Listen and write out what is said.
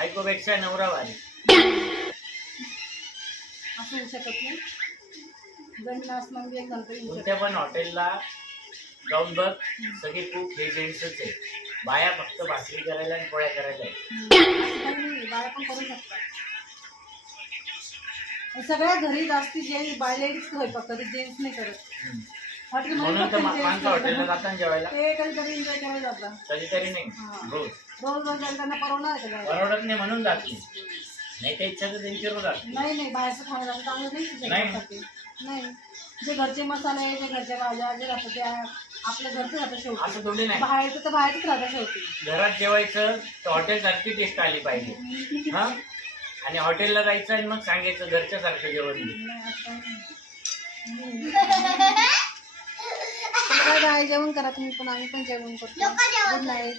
बायकोपेक्षा नवरा भारी असू शकत नाही. जण असणं म्हणजे एक नंतर येऊ शकत. कोणत्या पण हॉटेलला जाऊन बघ, सगळी कुक हे जेंट्सच आहे. बाया फक्त भाकरी करायला आणि पोळ्या करायला आहे. असं काही नाही, बाया पण करू शकतात. सगळ्या घरी जास्ती जेंट्स बाय लेडीज स्वयंपाक कधी जेंट्स नाही करत. हॉटेलमध्ये म्हणून तर फक्त जेंट्स माणसं हॉटेलला करतात. जातात जेवायला, ते कधीतरी एन्जॉय करायला जातात. कधीतरी नाही हा. रोज. रोज रोज जायला त्यांना परवडणार आहे का जायला? परवडत नाही म्हणून जाते, नाही तर इच्छा तर त्यांच्यावर जाते. नाही नाही, बाहेरचं खायला चांगलं नाही शरीरासाठी. नाही, जे घरचे मसाले, जे घरच्या भाज्या जे राहतात त्या आपल्या घरचं राहतं शेवटी. असं थोडी नाही, बाहेरचं तर बाहेरच राहतं शेवटी. घरात जेवायचं तर हॉटेल सारखी टेस्ट आली पाहिजे हा. आणि हॉटेलला जायचं आणि मग सांगायचं घरच्या सारखं जेवण दे. नाही, असं नाही. चला बाय, जेवण करा तुम्ही पण, आम्ही पण जेवण करतो. Good night.